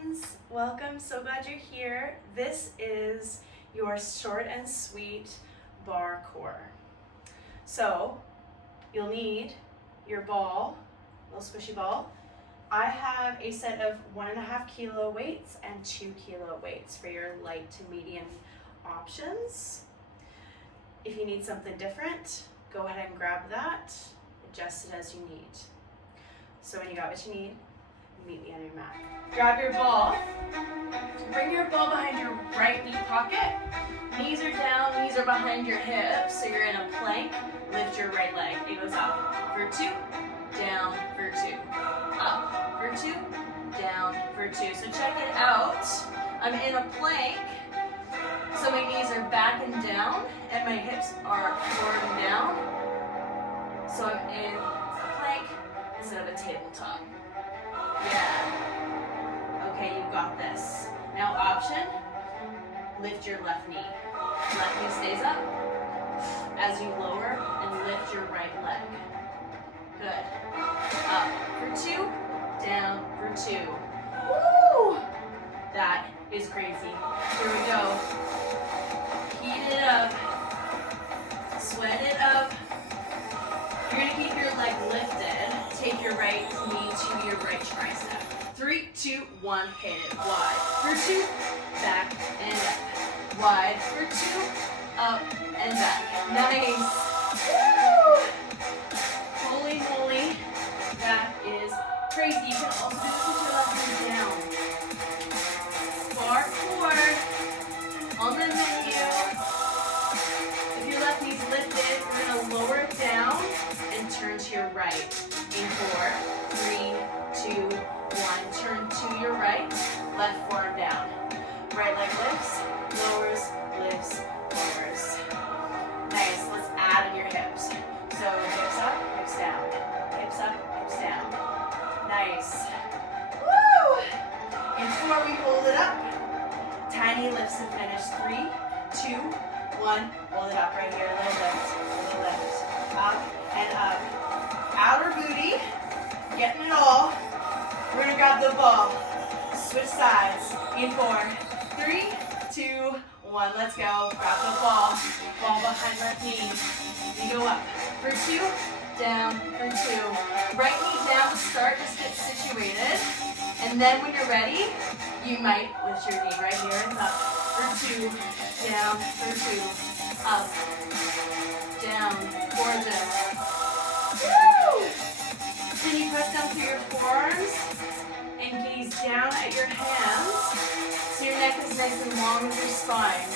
friends, welcome, so glad you're here. This is your short and sweet barre core. So you'll need your ball, little squishy ball. I have a set of 1.5 kilo weights and 2 kilo weights for your light to medium options. If you need something different, go ahead and grab that, adjust it as you need. So when you got what you need, meet me on your mat. Grab your ball, bring your ball behind your right knee pocket. Knees are down, knees are behind your hips, so you're in a plank. Lift your right leg. It goes up for 2, down for 2, up for 2, down for 2. So check it out. I'm in a plank, so my knees are back and down, and my hips are forward and down. So I'm in a plank instead of a tabletop. Yeah. Okay, you got this. Now option, lift your left knee. Left knee stays up as you lower and lift your right leg. Good. Up for 2, down for 2. Woo! That is crazy. Here we go. Heat it up. Sweat it up. You're gonna keep your leg lifted. Take your right knee to your right tricep. 3, 2, 1, hit it. Wide for 2, back and up. Wide for 2, up and back. Nice. Woo! Holy moly, that is crazy. You can also do this with your left knee down. Barre core on the menu. If your left knee's lifted, we're gonna lower it down and turn to your right. In 4, 3, 2, 1. Turn to your right, left forearm down. Right leg lifts, lowers, lifts, lowers. Nice, let's add in your hips. So hips up, hips down. Hips up, hips down. Nice. Woo! In 4, we hold it up. Tiny lifts to finish. 3, 2, 1. Hold it up right here. Little lift. Up and up. Outer booty, getting it all. We're gonna grab the ball. Switch sides. In 4, 3, 2, 1. Let's go. Grab the ball. Ball behind left knee. You go up for 2, down for 2. Right knee down to start. Just get situated. And then when you're ready, you might lift your knee right here and up for 2, down for 2, up, down, gorgeous. Woo! Then you press down through your forearms and gaze down at your hands so your neck is nice and long with your spine.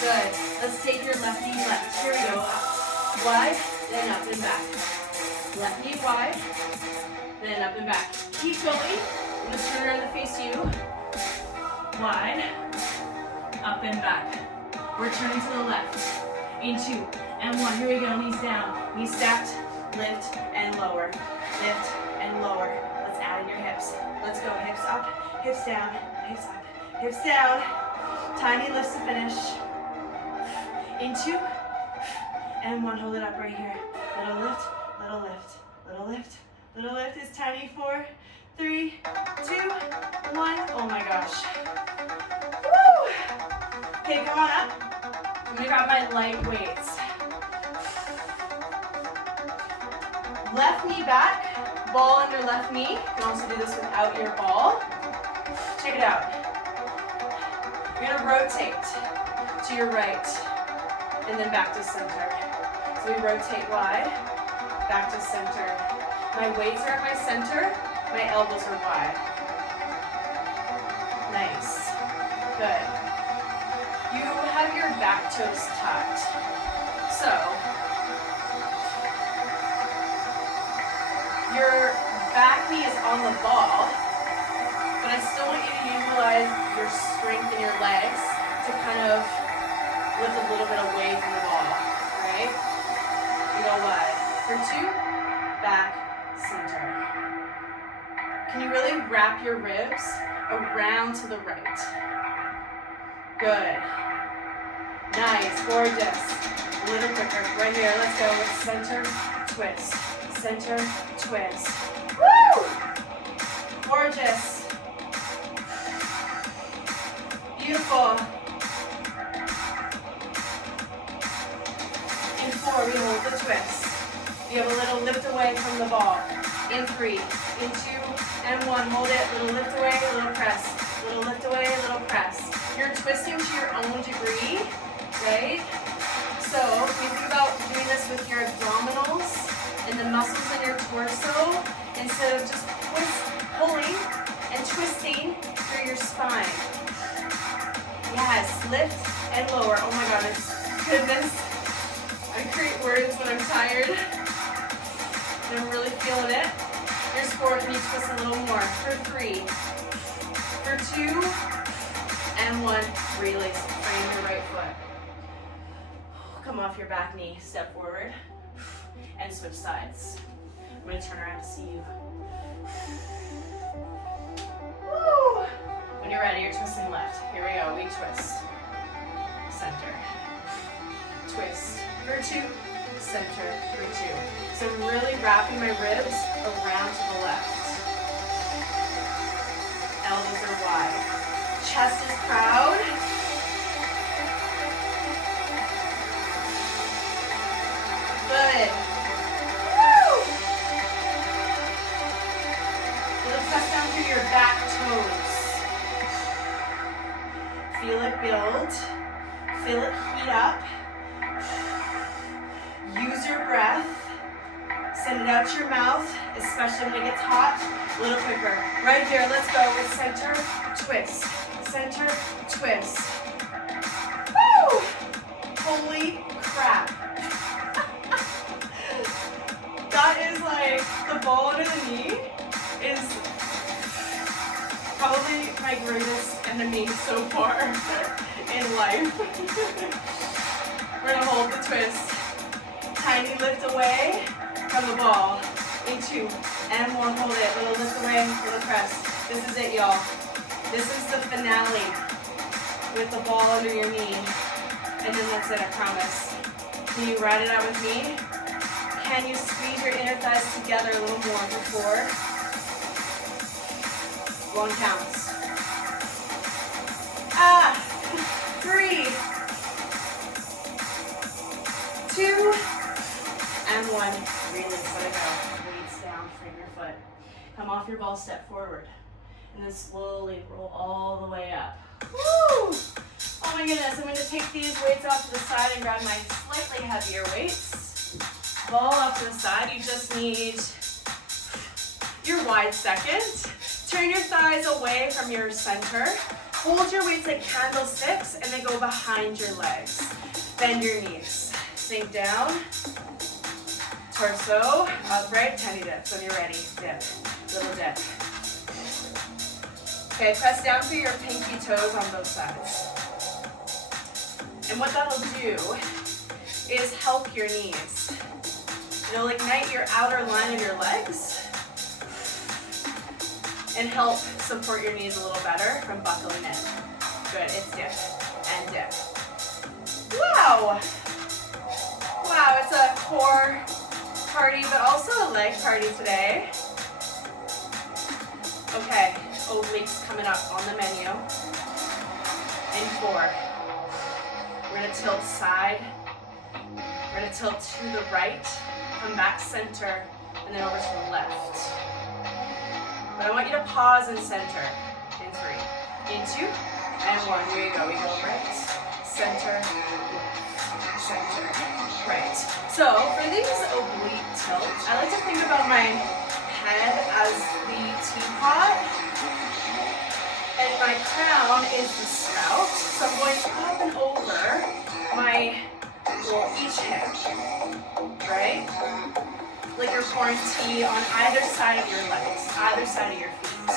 Good. Let's take your left knee left. Here we go. Up, wide, then up and back. Left knee wide, then up and back. Keep going. I'm going to turn around and face you. Wide, up and back. We're turning to the left. In 2 and 1. Here we go. Knees down. Knees stacked. Lift and lower. Lift and lower. Let's add in your hips. Let's go. Hips up, hips down, hips up, hips down. Tiny lifts to finish. In 2 and 1. Hold it up right here. Little lift, little lift, little lift. Little lift is tiny. 4, 3, 2, 1. Oh my gosh. Woo! Okay, come on up. I'm gonna grab my light weights. Left knee back, ball under left knee. You can also do this without your ball. Check it out. You're gonna rotate to your right and then back to center. So we rotate wide, back to center. My weights are at my center, my elbows are wide. Nice. Good. You have your back toes tucked. So, your back knee is on the ball, but I still want you to utilize your strength in your legs to kind of lift a little bit away from the ball, right? You go wide. For 2, back, center. Can you really wrap your ribs around to the right? Good. Nice, gorgeous. A little quicker. Right here, let's go with center, twist. Center, twist. Woo! Gorgeous. Beautiful. In 4, we hold the twist. You have a little lift away from the ball. In 3, in 2, and 1. Hold it. Little lift away, little press. Little lift away, little press. You're twisting to your own degree, right? So if you think about doing this with your abdominals and the muscles in your torso, instead of just pulling and twisting through your spine. Yes, lift and lower. Oh my goodness. I create words when I'm tired. And I'm really feeling it. Here's 4, can you twist a little more? For 3, for 2, and 1. Release. Frame your right foot. Come off your back knee, step forward, and switch sides. I'm going to turn around to see you. Woo! When you're ready, you're twisting left. Here we go, we twist. Center. Twist. For 2. Center. For 2. So I'm really wrapping my ribs around to the left. Elbows are wide. Chest is proud. Good. Woo! Little press down through your back toes. Feel it build. Feel it heat up. Use your breath. Send it out to your mouth, especially when it gets hot. A little quicker. Right here, let's go with center, twist. Center, twist. Woo! Holy crap. That is like, the ball under the knee is probably my greatest enemy so far in life. We're gonna hold the twist. Tiny lift away from the ball. In 2, and 1, hold it. Little lift away, little press. This is it, y'all. This is the finale with the ball under your knee. And then that's it, I promise. Can you ride it out with me? Can you squeeze your inner thighs together a little more for 4? 1 counts. 3, 2, and 1. Release, let it go. Weights down, frame your foot. Come off your ball, step forward. And then slowly roll all the way up. Woo! Oh my goodness, I'm going to take these weights off to the side and grab my slightly heavier weights. Ball off to the side. You just need your wide second. Turn your thighs away from your center. Hold your weights like candlesticks and then go behind your legs. Bend your knees. Sink down. Torso, upright, tiny dips when you're ready. Dip, little dip. Okay, press down through your pinky toes on both sides. And what that'll do is help your knees. It'll ignite your outer line of your legs and help support your knees a little better from buckling in. Good, it's dip and dip. Wow! Wow, it's a core party, but also a leg party today. Okay, obliques coming up on the menu. In 4. We're gonna tilt side. We're gonna tilt to the right, come back center, and then over to the left. But I want you to pause and center. In 3, in 2, and 1. Here you go. We go right, center, left, center, right. So for these oblique tilts, I like to think about my head as the teapot, and my crown is the spout. So I'm going up and over my each hip, right? Like you're pouring tea on either side of your legs, either side of your feet.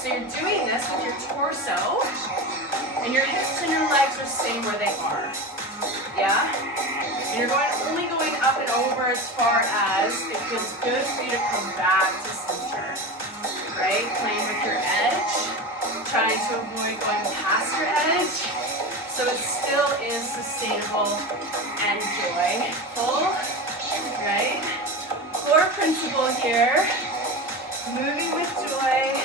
So you're doing this with your torso, and your hips and your legs are staying where they are. Yeah? And you're only going up and over as far as it feels good for you to come back to center. Right? Playing with your edge, trying to avoid going past your edge, so it still is sustainable and joyful. Right? Core principle here. Moving with joy.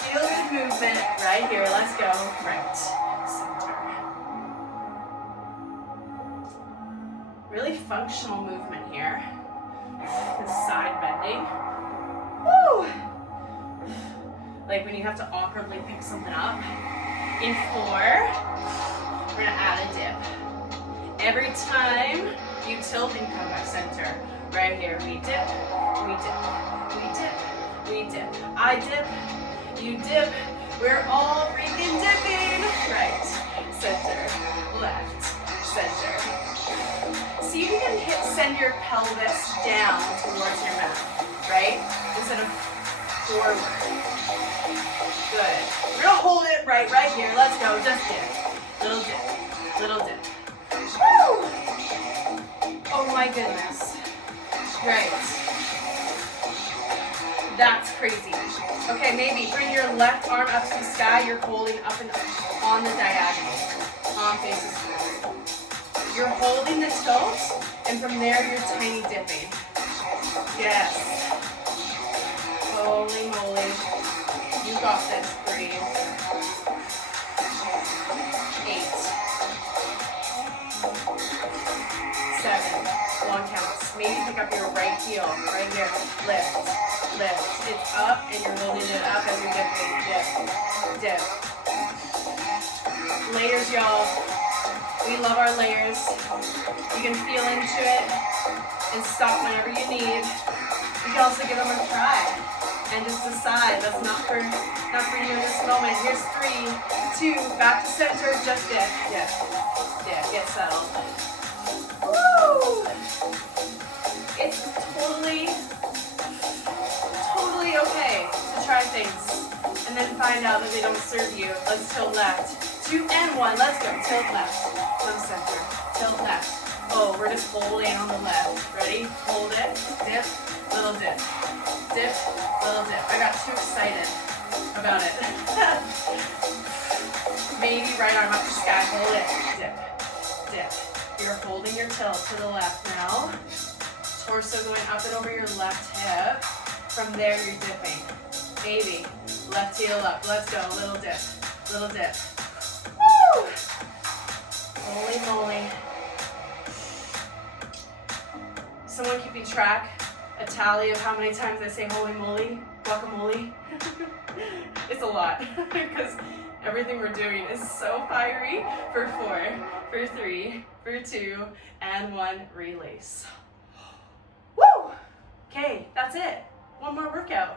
Feel good movement. movement right here. Let's go. Right, center. Really functional movement here. The side bending. Woo! Like when you have to awkwardly pick something up. In 4, we're gonna add a dip. Every time you tilt and come back center. Right here, we dip, we dip, we dip, we dip. I dip, you dip. We're all freaking dipping. Right, center, left, center. See if you can send your pelvis down towards your mat, right? Instead of forward. Good. We're gonna hold it right here. Let's go. Just dip. Little dip. Little dip. Woo! Oh my goodness. Right. That's crazy. Okay, maybe bring your left arm up to the sky. You're holding up and up on the diagonal. Palm faces forward. You're holding the tilt, and from there you're tiny dipping. Yes. Holy moly. You got this. Breathe. 8. 7. Long counts. Maybe pick up your right heel. Right here. Lift. Lift. It's up, and you're holding it up as you're dipping. Dip. Dip. Layers, y'all. We love our layers. You can feel into it and stop whenever you need. You can also give them a try and just decide that's not for you in this moment. Here's 3, 2, back to center, just dip, dip, dip, get settled. Woo! It's totally okay to try things and then find out that they don't serve you. Let's tilt left, 2 and 1, let's go, tilt left, come center, tilt left. Oh, we're just holding on the left. Ready? Hold it, dip, little dip, dip, little dip. I got too excited about it. Maybe right arm up to sky, hold it, dip, dip. You're holding your tilt to the left now. Torso going up and over your left hip. From there, you're dipping. Baby, left heel up. Let's go, little dip, little dip. Woo! Holy moly. Someone keeping track, a tally of how many times I say holy moly, guacamole. It's a lot because everything we're doing is so fiery. For 4, for 3, for 2, and 1, release. Woo! Okay, that's it. One more workout.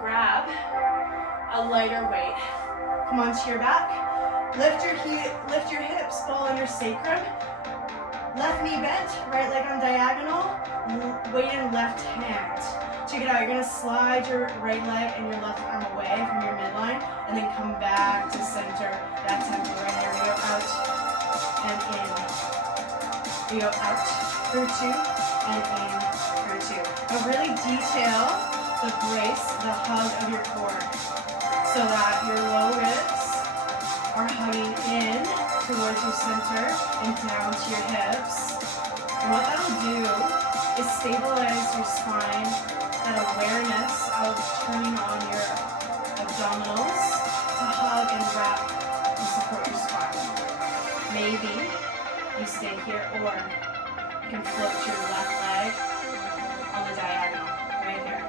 Grab a lighter weight. Come onto your back. Lift your hips, ball under sacrum. Left knee bent, right leg on diagonal, weight in left hand. Check it out, you're gonna slide your right leg and your left arm away from your midline, and then come back to center. That tempo right here, we go out and in. We go out for 2 and in for 2. Now really detail the brace, the hug of your core, so that your low ribs are hugging in towards your center and down to your hips. And what that'll do is stabilize your spine, that awareness of turning on your abdominals to hug and wrap and support your spine. Maybe you stay here, or you can flip your left leg on the diagonal, right here.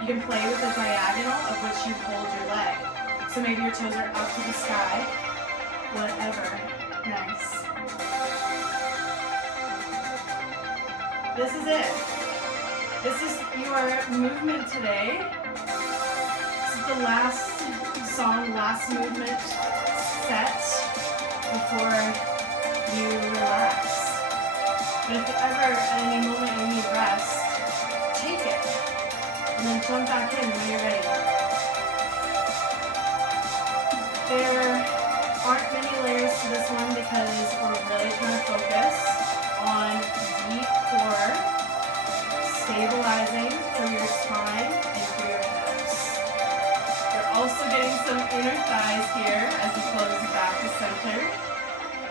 You can play with the diagonal of which you hold your leg. So maybe your toes are up to the sky, whatever. Nice. This is it. This is your movement today. This is the last song, last movement set before you relax. But if ever at any moment you need rest, take it. And then jump back in when you're ready. There aren't many layers to this one because we're really trying to focus on deep core, stabilizing through your spine and through your hips. You're also getting some inner thighs here as you close back to center.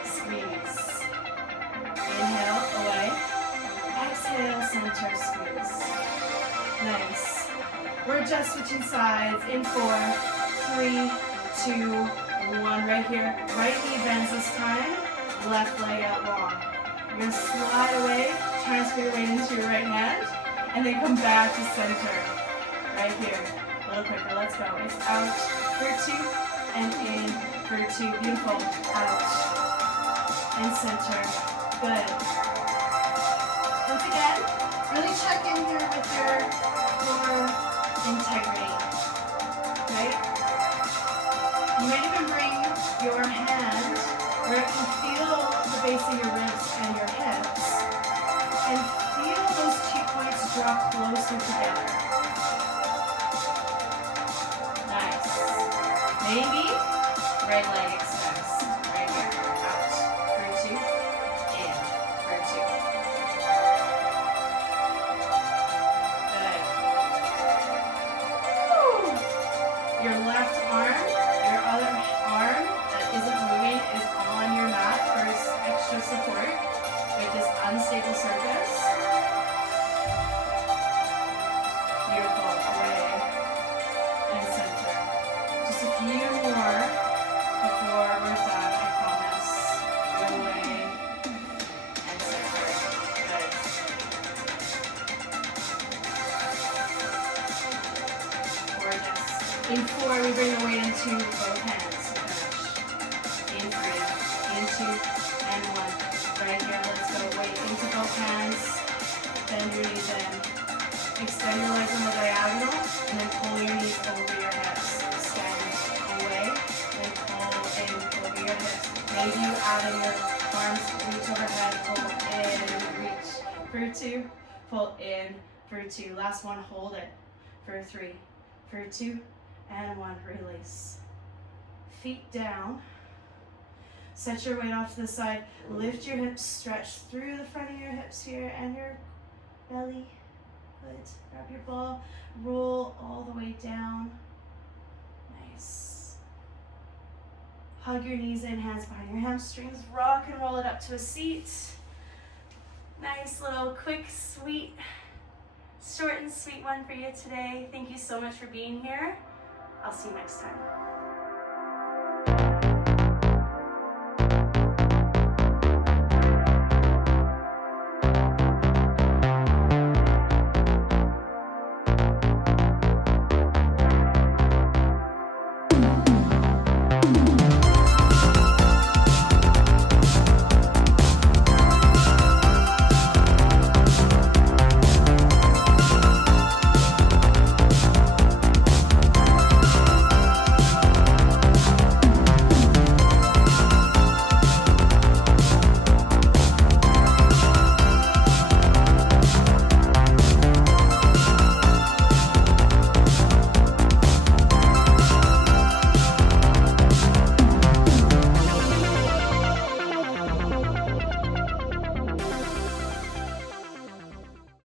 Squeeze. Inhale, away. Exhale, center, squeeze. Nice. We're just switching sides in 4, 3, 2, 1. Right here. Right knee bends this time. Left leg out long. You're going to slide away, transfer your weight into your right hand, and then come back to center. Right here. A little quicker. Let's go. It's out for 2 and in for 2. Beautiful. Out and center. Good. Once again, really check in here with your core integrity. Right? You might even bring your hand where it can feel the base of your ribs and your hips, and feel those cheek points draw closer together. Nice. Maybe right leg extends. Right here. Out. For 2. In. For 2. Good. Woo. Your left arm, your other arm that isn't moving is on your mat for extra support with this unstable surface. Beautiful. Away and center. Just a few more before we're done, I promise. Away and center. Good. Gorgeous. In 4, we bring the weight into both hands to finish. In 3, in 2, and 1. Right here, let's go. Weight into both hands. Bend your knees in. Extend your legs on the diagonal, and then pull your knees over your hips. Extend away, and pull in over your hips. Maybe you add in your arms, reach overhead, pull in, reach for 2, pull in for 2. Last one, hold it for 3, for 2, and 1. Release. Feet down. Set your weight off to the side. Lift your hips, stretch through the front of your hips here and your belly. Good. Grab your ball, roll all the way down. Nice. Hug your knees in, hands behind your hamstrings. Rock and roll it up to a seat. Nice little quick, sweet, short and sweet one for you today. Thank you so much for being here. I'll see you next time.